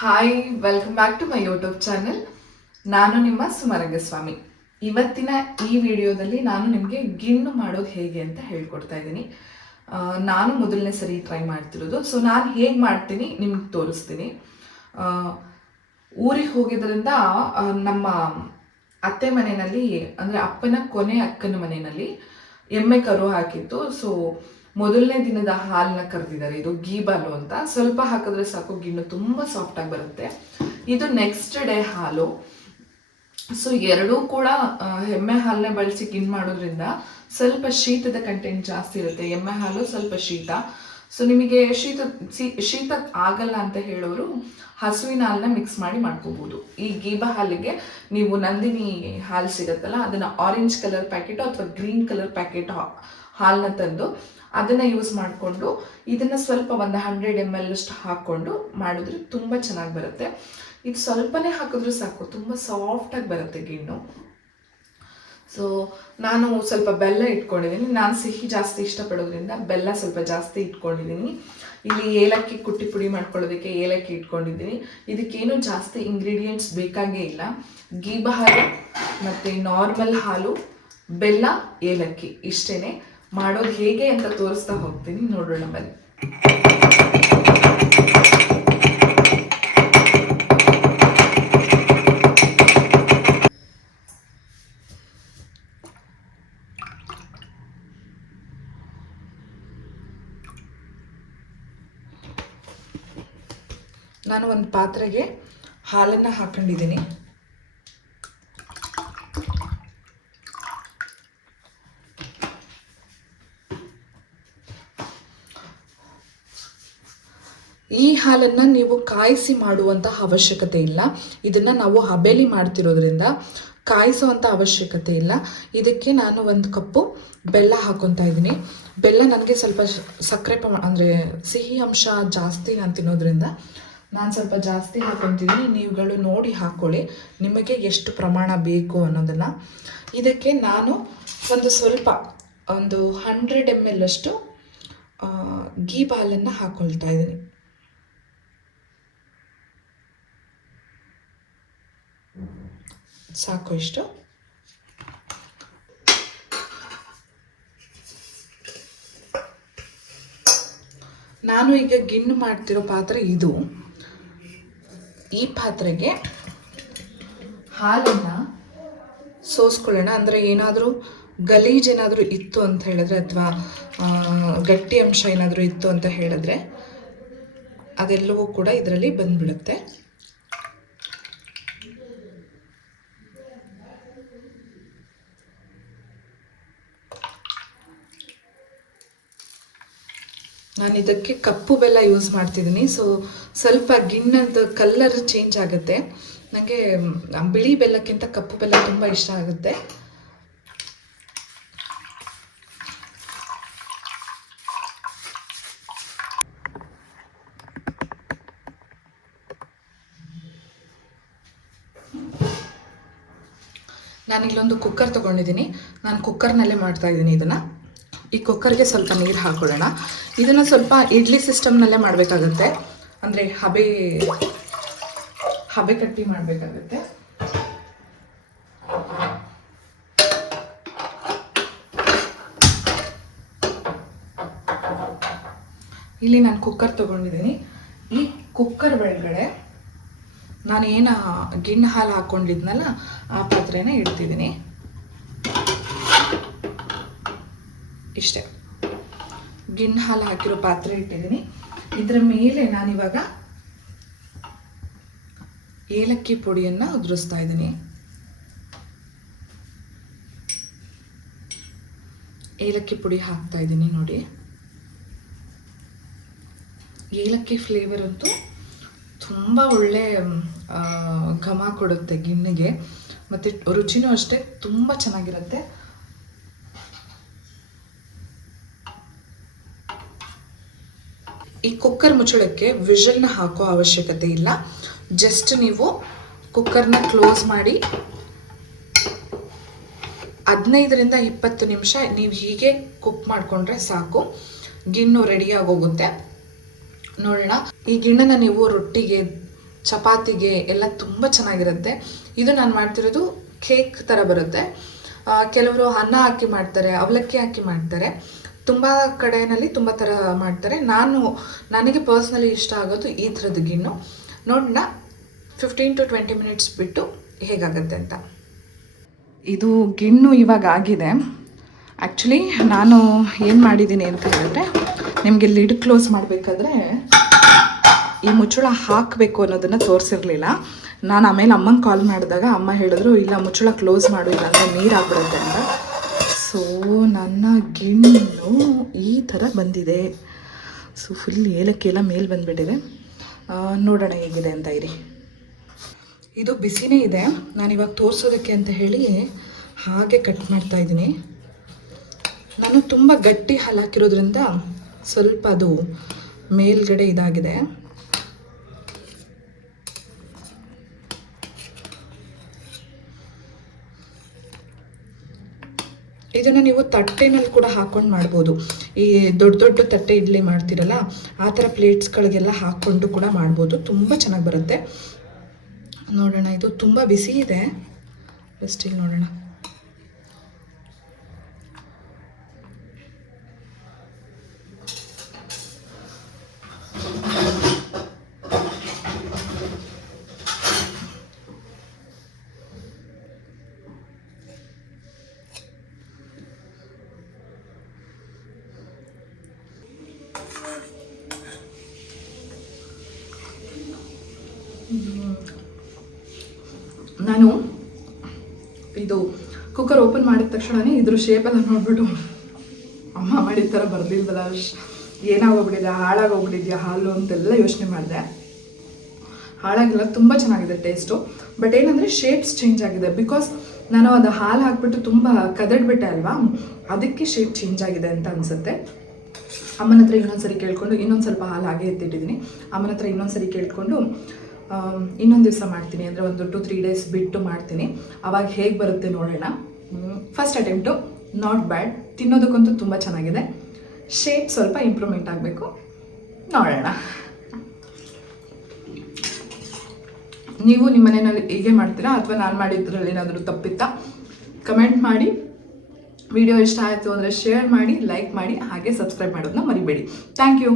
Hi, welcome back to my YouTube channel. ನಾನು ನಿಮ್ಮ ಸುಮರಂಗಸ್ವಾಮಿ. ಇವತ್ತಿನ ಈ ವಿಡಿಯೋದಲ್ಲಿ ನಾನು ನಿಮಗೆ ಗಿಣ್ಣು ಮಾಡೋದು ಹೇಗೆ ಅಂತ ಹೇಳ್ಕೊಡ್ತಾ ಇದ್ದೀನಿ. ನಾನು ಮೊದಲನೇ ಸರಿ ಟ್ರೈ ಮಾಡ್ತಿರೋದು. ಸೊ ನಾನು ಹೇಗೆ ಮಾಡ್ತೀನಿ ನಿಮ್ಗೆ ತೋರಿಸ್ತೀನಿ. ಊರಿಗೆ ಹೋಗಿದ್ರಿಂದ ನಮ್ಮ ಅತ್ತೆ ಮನೆಯಲ್ಲಿ, ಅಂದರೆ ಅಪ್ಪನ ಕೊನೆ ಅಕ್ಕನ ಮನೆಯಲ್ಲಿ ಎಮ್ಮೆ ಕರು ಹಾಕಿತ್ತು. ಸೊ ಮೊದಲನೇ ದಿನದ ಹಾಲನ್ನ ಕರೆದಿದ್ದಾರೆ. ಇದು ಗೀಬಾಲು ಅಂತ. ಸ್ವಲ್ಪ ಹಾಕಿದ್ರೆ ಸಾಕು, ಗಿಣ್ಣು ತುಂಬ ಸಾಫ್ಟಾಗಿ ಬರುತ್ತೆ. ಇದು ನೆಕ್ಸ್ಟ್ ಡೇ ಹಾಲು. ಸೊ ಎರಡೂ ಕೂಡ ಎಮ್ಮೆ ಹಾಲನ್ನೇ ಬಳಸಿ ಗಿಣ್ಣು ಮಾಡೋದ್ರಿಂದ ಸ್ವಲ್ಪ ಶೀತದ ಕಂಟೆಂಟ್ ಜಾಸ್ತಿ ಇರುತ್ತೆ. ಎಮ್ಮೆ ಹಾಲು ಸ್ವಲ್ಪ ಶೀತ. ಸೊ ನಿಮಗೆ ಶೀತ ಆಗಲ್ಲ ಅಂತ ಹೇಳೋರು ಹಸುವಿನ ಹಾಲನ್ನ ಮಿಕ್ಸ್ ಮಾಡಿ ಮಾಡ್ಕೋಬಹುದು. ಈ ಗೀಬಾ ಹಾಲಿಗೆ ನೀವು ನಂದಿನಿ ಹಾಲು ಸಿಗುತ್ತಲ್ಲ, ಅದನ್ನ ಆರೆಂಜ್ ಕಲರ್ ಪ್ಯಾಕೆಟ್ ಅಥವಾ ಗ್ರೀನ್ ಕಲರ್ ಪ್ಯಾಕೆಟ್ ಹಾಲನ್ನ ತಂದು ಅದನ್ನ ಯೂಸ್ ಮಾಡಿಕೊಂಡು ಇದನ್ನ ಸ್ವಲ್ಪ ಒಂದು 100 ml ಅಷ್ಟು ಹಾಕ್ಕೊಂಡು ಮಾಡಿದ್ರೆ ತುಂಬ ಚೆನ್ನಾಗಿ ಬರುತ್ತೆ. ಇದು ಸ್ವಲ್ಪನೇ ಹಾಕಿದ್ರೂ ಸಾಕು, ತುಂಬ ಸಾಫ್ಟಾಗಿ ಬರುತ್ತೆ ಗಿಣ್ಣು. ಸೊ ನಾನು ಸ್ವಲ್ಪ ಬೆಲ್ಲ ಇಟ್ಕೊಂಡಿದ್ದೀನಿ. ನಾನು ಸಿಹಿ ಜಾಸ್ತಿ ಇಷ್ಟಪಡೋದ್ರಿಂದ ಬೆಲ್ಲ ಸ್ವಲ್ಪ ಜಾಸ್ತಿ ಇಟ್ಕೊಂಡಿದ್ದೀನಿ. ಇಲ್ಲಿ ಏಲಕ್ಕಿ ಕುಟ್ಟಿ ಪುಡಿ ಮಾಡ್ಕೊಳ್ಳೋದಕ್ಕೆ ಏಲಕ್ಕಿ ಇಟ್ಕೊಂಡಿದ್ದೀನಿ. ಇದಕ್ಕೇನು ಜಾಸ್ತಿ ಇಂಗ್ರೀಡಿಯೆಂಟ್ಸ್ ಬೇಕಾಗೇ ಇಲ್ಲ. ಗೀಬಾ ಹಾಲು ಮತ್ತು ನಾರ್ಮಲ್ ಹಾಲು, ಬೆಲ್ಲ, ಏಲಕ್ಕಿ ಇಷ್ಟೇ. ಮಾಡೋದು ಹೇಗೆ ಅಂತ ತೋರಿಸ್ತಾ ಹೋಗ್ತೀನಿ, ನೋಡೋಣ ಬನ್ನಿ. ನಾನು ಒಂದು ಪಾತ್ರೆಗೆ ಹಾಲನ್ನು ಹಾಕೊಂಡಿದ್ದೀನಿ. ಈ ಹಾಲನ್ನು ನೀವು ಕಾಯಿಸಿ ಮಾಡುವಂತಹ ಅವಶ್ಯಕತೆ ಇಲ್ಲ. ಇದನ್ನು ನಾವು ಹಬೇಲಿ ಮಾಡ್ತಿರೋದ್ರಿಂದ ಕಾಯಿಸುವಂಥ ಅವಶ್ಯಕತೆ ಇಲ್ಲ. ಇದಕ್ಕೆ ನಾನು 1 ಕಪ್ಪು ಬೆಲ್ಲ ಹಾಕೊತಾ ಇದ್ದೀನಿ. ಬೆಲ್ಲ ನನಗೆ ಸ್ವಲ್ಪ ಸಕ್ಕರೆ ಅಂದರೆ ಸಿಹಿ ಅಂಶ ಜಾಸ್ತಿ ನಾನು ತಿನ್ನೋದ್ರಿಂದ ನಾನು ಸ್ವಲ್ಪ ಜಾಸ್ತಿ ಹಾಕೊತಿದ್ದೀನಿ. ನೀವುಗಳು ನೋಡಿ ಹಾಕ್ಕೊಳ್ಳಿ, ನಿಮಗೆ ಎಷ್ಟು ಪ್ರಮಾಣ ಬೇಕು ಅನ್ನೋದನ್ನು. ಇದಕ್ಕೆ ನಾನು ಸ್ವಲ್ಪ 100 ml ಅಷ್ಟು ಗೀಬಾ ಹಾಲನ್ನು ಹಾಕ್ಕೊಳ್ತಾ ಇದ್ದೀನಿ. ಸಾಕು ಇಷ್ಟು. ನಾನು ಈಗ ಗಿಣ್ಣು ಮಾಡ್ತಿರೋ ಪಾತ್ರೆ ಇದು. ಈ ಪಾತ್ರೆಗೆ ಹಾಲನ್ನು ಸೋಸ್ಕೊಳ್ಳೋಣ. ಅಂದರೆ ಏನಾದರೂ ಗಲೀಜು ಏನಾದರೂ ಇತ್ತು ಅಂತ ಹೇಳಿದ್ರೆ, ಅಥವಾ ಗಟ್ಟಿ ಅಂಶ ಏನಾದರೂ ಇತ್ತು ಅಂತ ಹೇಳಿದ್ರೆ ಅದೆಲ್ಲವೂ ಕೂಡ ಇದರಲ್ಲಿ ಬಂದ್ಬಿಡುತ್ತೆ. ನಾನು ಇದಕ್ಕೆ ಕಪ್ಪು ಬೆಲ್ಲ ಯೂಸ್ ಮಾಡ್ತಿದ್ದೀನಿ. ಸೊ ಸ್ವಲ್ಪ ಗಿಣ್ಣದ ಕಲರ್ ಚೇಂಜ್ ಆಗುತ್ತೆ. ನನಗೆ ಬಿಳಿ ಬೆಲ್ಲಕ್ಕಿಂತ ಕಪ್ಪು ಬೆಲ್ಲ ತುಂಬ ಇಷ್ಟ ಆಗುತ್ತೆ. ನಾನಿಲ್ಲೊಂದು ಕುಕ್ಕರ್ ತೊಗೊಂಡಿದ್ದೀನಿ. ನಾನು ಕುಕ್ಕರ್ನಲ್ಲೇ ಮಾಡ್ತಾ ಇದ್ದೀನಿ ಇದನ್ನು. ಈ ಕುಕ್ಕರ್ಗೆ ಸ್ವಲ್ಪ ನೀರು ಹಾಕೊಳ್ಳೋಣ. ಇದನ್ನು ಸ್ವಲ್ಪ ಇಡ್ಲಿ ಸಿಸ್ಟಮ್ನಲ್ಲೇ ಮಾಡಬೇಕಾಗತ್ತೆ, ಅಂದರೆ ಹಬೆ ಕಟ್ಟಿ ಮಾಡಬೇಕಾಗತ್ತೆ. ಇಲ್ಲಿ ನಾನು ಕುಕ್ಕರ್ ತೊಗೊಂಡಿದ್ದೀನಿ. ಈ ಕುಕ್ಕರ್ ಒಳಗಡೆ ನಾನು ಗಿಣ್ಣು ಹಾಲು ಹಾಕ್ಕೊಂಡಿದ್ನಲ್ಲ ಆ ಪಾತ್ರೆನ ಇಡ್ತಿದ್ದೀನಿ. ಇಷ್ಟೇ, ಗಿಣ್ಣು ಹಾಲು ಹಾಕಿರೋ ಪಾತ್ರೆ ಇಟ್ಟಿದ್ದೀನಿ. ಇದರ ಮೇಲೆ ನಾನಿವಾಗ ಏಲಕ್ಕಿ ಪುಡಿಯನ್ನು ಉದುರಿಸ್ತಾ ಇದ್ದೀನಿ. ಏಲಕ್ಕಿ ಪುಡಿ ಹಾಕ್ತಾ ಇದ್ದೀನಿ ನೋಡಿ. ಏಲಕ್ಕಿ ಫ್ಲೇವರ್ ಅಂತೂ ತುಂಬ ಒಳ್ಳೆ ಘಮ ಕೊಡುತ್ತೆ ಗಿಣ್ಣಿಗೆ, ಮತ್ತು ರುಚಿನೂ ಅಷ್ಟೇ ತುಂಬ ಚೆನ್ನಾಗಿರುತ್ತೆ. ಈ ಕುಕ್ಕರ್ ಮುಚ್ಚಳಕ್ಕೆ ವಿಷಲ್ನ ಹಾಕೋ ಅವಶ್ಯಕತೆ ಇಲ್ಲ. ಜಸ್ಟ್ ನೀವು ಕುಕ್ಕರ್ನ ಕ್ಲೋಸ್ ಮಾಡಿ 15ರಿಂದ 20 ನಿಮಿಷ ನೀವು ಹೀಗೆ ಕುಕ್ ಮಾಡಿಕೊಂಡ್ರೆ ಸಾಕು, ಗಿಣ್ಣು ರೆಡಿಯಾಗೋಗುತ್ತೆ. ನೋಡೋಣ, ಈ ಗಿಣ್ಣನ್ನು ನೀವು ರೊಟ್ಟಿಗೆ, ಚಪಾತಿಗೆ ಎಲ್ಲ ತುಂಬ ಚೆನ್ನಾಗಿರುತ್ತೆ. ಇದು ನಾನು ಮಾಡ್ತಿರೋದು ಕೇಕ್ ಥರ ಬರುತ್ತೆ. ಕೆಲವರು ಅನ್ನ ಹಾಕಿ ಮಾಡ್ತಾರೆ, ಅವಲಕ್ಕಿ ಹಾಕಿ ಮಾಡ್ತಾರೆ, ತುಂಬ ಕಡೆಯಲ್ಲಿ ತುಂಬ ಥರ ಮಾಡ್ತಾರೆ. ನನಗೆ ಪರ್ಸ್ನಲಿ ಇಷ್ಟ ಆಗೋದು ಈ ಥರದ್ದು ಗಿಣ್ಣು. ನೋಡೋಣ 15 to 20 ಮಿನಿಟ್ಸ್ ಬಿಟ್ಟು ಹೇಗಾಗತ್ತೆ ಅಂತ. ಇದು ಗಿಣ್ಣು ಇವಾಗ ಆಗಿದೆ. ಆ್ಯಕ್ಚುಲಿ ನಾನು ಏನು ಮಾಡಿದ್ದೀನಿ ಅಂತ ಹೇಳಿದ್ರೆ, ನಿಮಗೆ ಲಿಡ್ ಕ್ಲೋಸ್ ಮಾಡಬೇಕಾದ್ರೆ ಈ ಮುಚ್ಚಳ ಹಾಕಬೇಕು ಅನ್ನೋದನ್ನು ತೋರಿಸಿರಲಿಲ್ಲ. ನಾನು ಆಮೇಲೆ ಅಮ್ಮಂಗೆ ಕಾಲ್ ಮಾಡಿದಾಗ ಅಮ್ಮ ಹೇಳಿದ್ರು, ಇಲ್ಲ ಮುಚ್ಚಳ ಕ್ಲೋಸ್ ಮಾಡು, ಇಲ್ಲಾಂದರೆ ನೀರು ಆಗ್ಬಿಡುತ್ತೆ ಅಂತ. ಸೊ ನನ್ನ ಗಿಣ್ಣು ಈ ಥರ ಬಂದಿದೆ. ಸೊ ಫುಲ್ ಏಲಕ್ಕಿ ಎಲ್ಲ ಮೇಲೆ ಬಂದುಬಿಟ್ಟಿದೆ. ನೋಡೋಣ ಹೇಗಿದೆ ಅಂತ ಇರಿ. ಇದು ಬಿಸಿನೇ ಇದೆ. ನಾನಿವಾಗ ತೋರಿಸೋದಕ್ಕೆ ಅಂತ ಹೇಳಿ ಹಾಗೆ ಕಟ್ ಮಾಡ್ತಾ ಇದ್ದೀನಿ. ನಾನು ತುಂಬ ಗಟ್ಟಿ ಹಾಲು ಹಾಕಿರೋದ್ರಿಂದ ಸ್ವಲ್ಪ ಅದು ಮೇಲ್ಗಡೆ ಇದಾಗಿದೆ. ಇದನ್ನು ನೀವು ತಟ್ಟೆನಲ್ಲಿ ಕೂಡ ಹಾಕ್ಕೊಂಡು ಮಾಡ್ಬೋದು. ಈ ದೊಡ್ಡ ದೊಡ್ಡ ತಟ್ಟೆ ಇಡ್ಲಿ ಮಾಡ್ತೀರಲ್ಲ, ಆ ಥರ ಪ್ಲೇಟ್ಸ್ಗಳಿಗೆಲ್ಲ ಹಾಕ್ಕೊಂಡು ಕೂಡ ಮಾಡ್ಬೋದು. ತುಂಬ ಚೆನ್ನಾಗಿ ಬರುತ್ತೆ. ನೋಡೋಣ, ಇದು ತುಂಬ ಬಿಸಿ ಇದೆ. ಫಸ್ಟ್ ಇಲ್ಲಿ ನೋಡೋಣ. ನಾನು ಇದು ಕುಕ್ಕರ್ ಓಪನ್ ಮಾಡಿದ ತಕ್ಷಣವೇ ಇದ್ರ ಶೇಪೆಲ್ಲ ನೋಡ್ಬಿಟ್ಟು ಅಮ್ಮ ಮಾಡಿದ ಥರ ಬರ್ದಿಲ್ವಲ್ಲ, ಏನಾಗೋಗ್ಬಿಟ್ಟಿದೆ, ಹಾಳಾಗೋಗ್ಬಿಟ್ಟಿದ್ಯಾ ಹಾಲು ಅಂತೆಲ್ಲ ಯೋಚನೆ ಮಾಡಿದೆ. ಹಾಳಾಗಿಲ್ಲ, ತುಂಬ ಚೆನ್ನಾಗಿದೆ ಟೇಸ್ಟು. ಬಟ್ ಏನಂದರೆ ಶೇಪ್ಸ್ ಚೇಂಜ್ ಆಗಿದೆ. ಬಿಕಾಸ್ ನಾನು ಅದು ಹಾಲು ಹಾಕ್ಬಿಟ್ಟು ತುಂಬ ಕದಡ್ಬಿಟ್ಟೆ ಅಲ್ವಾ, ಅದಕ್ಕೆ ಶೇಪ್ ಚೇಂಜ್ ಆಗಿದೆ ಅಂತ ಅನಿಸುತ್ತೆ. ಅಮ್ಮನ ಹತ್ರ ಇನ್ನೊಂದ್ಸರಿ ಕೇಳಿಕೊಂಡು, ಇನ್ನೊಂದು ಸ್ವಲ್ಪ ಹಾಲು ಹಾಗೆ ಎತ್ತಿಟ್ಟಿದ್ದೀನಿ. ಅಮ್ಮನ ಹತ್ರ ಇನ್ನೊಂದ್ಸರಿ ಕೇಳಿಕೊಂಡು ಇನ್ನೊಂದು ದಿವಸ ಮಾಡ್ತೀನಿ, ಅಂದರೆ ಒಂದು 2-3 ಡೇಸ್ ಬಿಟ್ಟು ಮಾಡ್ತೀನಿ. ಆವಾಗ ಹೇಗೆ ಬರುತ್ತೆ ನೋಡೋಣ. ಫಸ್ಟ್ ಅಟೆಂಪ್ಟು ನಾಟ್ ಬ್ಯಾಡ್, ತಿನ್ನೋದಕ್ಕಂತೂ ತುಂಬ ಚೆನ್ನಾಗಿದೆ. ಶೇಪ್ ಸ್ವಲ್ಪ ಇಂಪ್ರೂವ್ಮೆಂಟ್ ಆಗಬೇಕು, ನೋಡೋಣ. ನೀವು ನಿಮ್ಮ ಮನೆಯಲ್ಲಿ ಹೀಗೆ ಮಾಡ್ತೀರಾ ಅಥವಾ ನಾನು ಮಾಡಿದ್ರಲ್ಲಿ ಏನಾದರೂ ತಪ್ಪಿತ್ತಾ ಕಮೆಂಟ್ ಮಾಡಿ. ವಿಡಿಯೋ ಇಷ್ಟ ಆಯಿತು ಅಂದರೆ ಶೇರ್ ಮಾಡಿ, ಲೈಕ್ ಮಾಡಿ, ಹಾಗೆ ಸಬ್ಸ್ಕ್ರೈಬ್ ಮಾಡೋದನ್ನ ಮರಿಬೇಡಿ. Thank you.